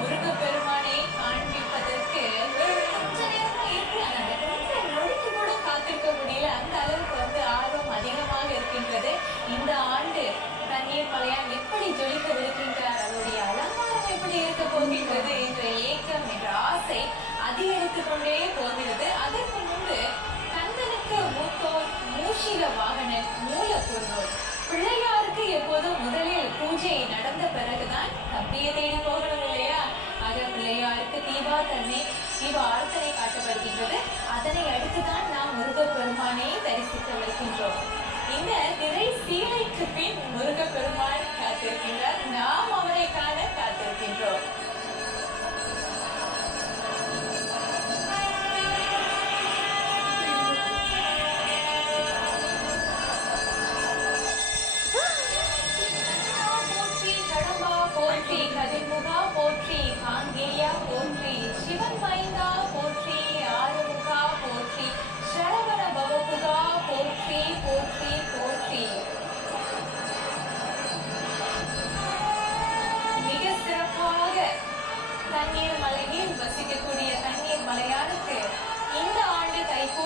முருகப்பெருமானை காண்பிப்பதற்கு கொஞ்ச நேரம் தான் இருக்கு. ஆனா கொஞ்சம் நொடிக்கு கூட காத்திருக்க முடியல. அந்த அளவுக்கு ஆர்வம் அதிகமாக இருக்கின்றது. இந்த ஆண்டு தண்ணீர் மலையான் எப்படி ஜொலிக்கவிருக்கின்றார், அவருடைய அலங்காரம் எப்படி இருக்க போகின்றது என்ற ஏக்கம் என்ற ஆசை அதிகரித்துக் கொண்டே போகிறது. அதற்கு முன்பு கந்தனுக்கு மூத்தோர், மூஷிக வாகனன், மூலப்பொருள் பிள்ளையாருக்கு எப்போதும் முதலில் பூஜை நடந்த பிறகுதான் தம்பியை தேடி போகணும் இல்லையா? ஆக பிள்ளையாருக்கு தீப ஆர்த்தனை காட்டப்படுகின்றது. அதனை அடுத்துதான் நாம் முருகப்பெருமானை தரிசிக்க வைக்கின்றோம். இந்த திரை சீலைக்கு பின் முருகப்பெருமான் காத்திருக்கின்றார். நாம்